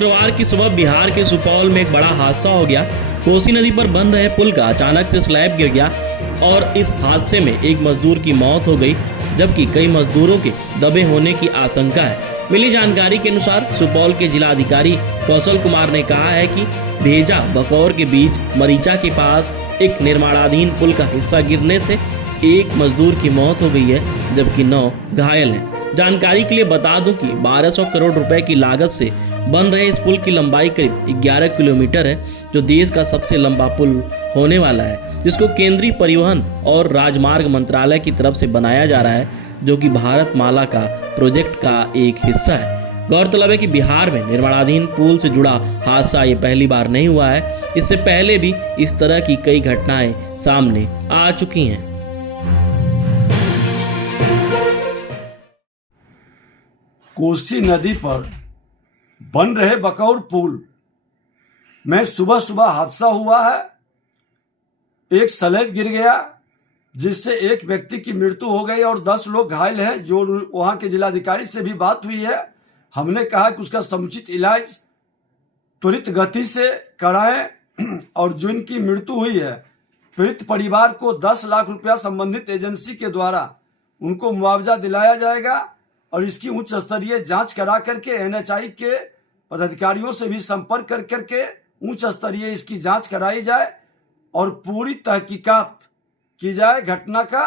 शुक्रवार की सुबह बिहार के सुपौल में एक बड़ा हादसा हो गया। कोसी नदी पर बन रहे पुल का अचानक से स्लैब गिर गया और इस हादसे में एक मजदूर की मौत हो गई, जबकि कई मजदूरों के दबे होने की आशंका है। मिली जानकारी के अनुसार सुपौल के जिलाधिकारी कौशल कुमार ने कहा है कि भेजा बकौर के बीच मरीचा के पास एक निर्माणाधीन पुल का हिस्सा गिरने से एक मजदूर की मौत हो गई है, जबकि 9 घायल हैं। जानकारी के लिए बता दूं कि 1200 करोड़ रुपए की लागत से बन रहे इस पुल की लंबाई करीब 11 किलोमीटर है, जो देश का सबसे लंबा पुल होने वाला है, जिसको केंद्रीय परिवहन और राजमार्ग मंत्रालय की तरफ से बनाया जा रहा है, जो कि भारत माला का प्रोजेक्ट का एक हिस्सा है। गौरतलब है कि बिहार में निर्माणाधीन पुल से जुड़ा हादसा ये पहली बार नहीं हुआ है। इससे पहले भी इस तरह की कई घटनाएं सामने आ चुकी हैं। कोसी नदी पर बन रहे बकौर पुल में सुबह सुबह हादसा हुआ है। एक स्लैब गिर गया जिससे एक व्यक्ति की मृत्यु हो गई और 10 लोग घायल हैं। जो वहां के जिलाधिकारी से भी बात हुई है, हमने कहा कि उसका समुचित इलाज त्वरित गति से कराएं और जिनकी मृत्यु हुई है पीड़ित परिवार को 10 लाख रुपया संबंधित एजेंसी के द्वारा उनको मुआवजा दिलाया जाएगा और इसकी उच्च स्तरीय जांच करा करके NHI के पदाधिकारियों से भी संपर्क कर करके उच्च स्तरीय इसकी जांच कराई जाए और पूरी तहकीकात की जाए घटना का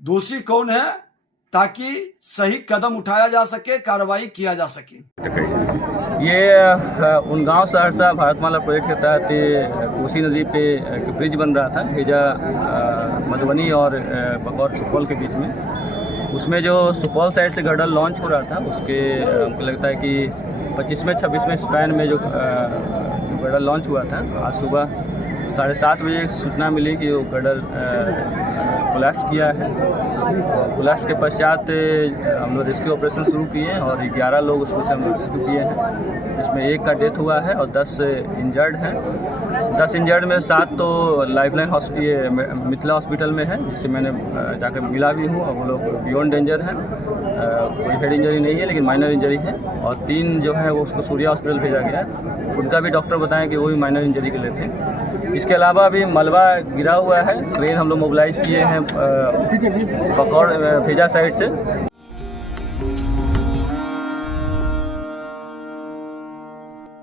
दोषी कौन है, ताकि सही कदम उठाया जा सके, कार्रवाई किया जा सके। ये उनगांव सहरसा भारतमाला प्रोजेक्ट के तहत कोसी नदी पे एक ब्रिज बन रहा था, भेजा मधुबनी और बकौर सुपौल के बीच में। उसमें जो सुपौल साइड से गर्डर लॉन्च हो रहा था, उसके हमको लगता है कि 25वें 26वें स्पैन में जो गर्डर लॉन्च हुआ था, आज सुबह 7:30 बजे सूचना मिली कि वो गर्डर कोलैप्स किया है। कोलैप्स के पश्चात हम लोग रेस्क्यू ऑपरेशन शुरू किए और 11 लोग उसमें से हम लोग रेस्क्यू किए हैं, जिसमें एक का डेथ हुआ है और 10 इंजर्ड हैं। 10 इंजर्ड में 7 तो लाइफलाइन मिथिला हॉस्पिटल में है, जिससे मैंने जाकर मिला भी हूँ और वो लोग बियॉन्ड डेंजर हैं। कोई हेड इंजरी नहीं है लेकिन माइनर इंजरी है और 3 जो है वो उसको सूर्या हॉस्पिटल भेजा गया है। उनका भी डॉक्टर बताएं कि वो भी माइनर इंजरी के लिए थे। इसके अलावा अभी मलबा गिरा हुआ है, क्रेन हम लोग मोबिलाइज किए हैं बकौर भेजा साइड से।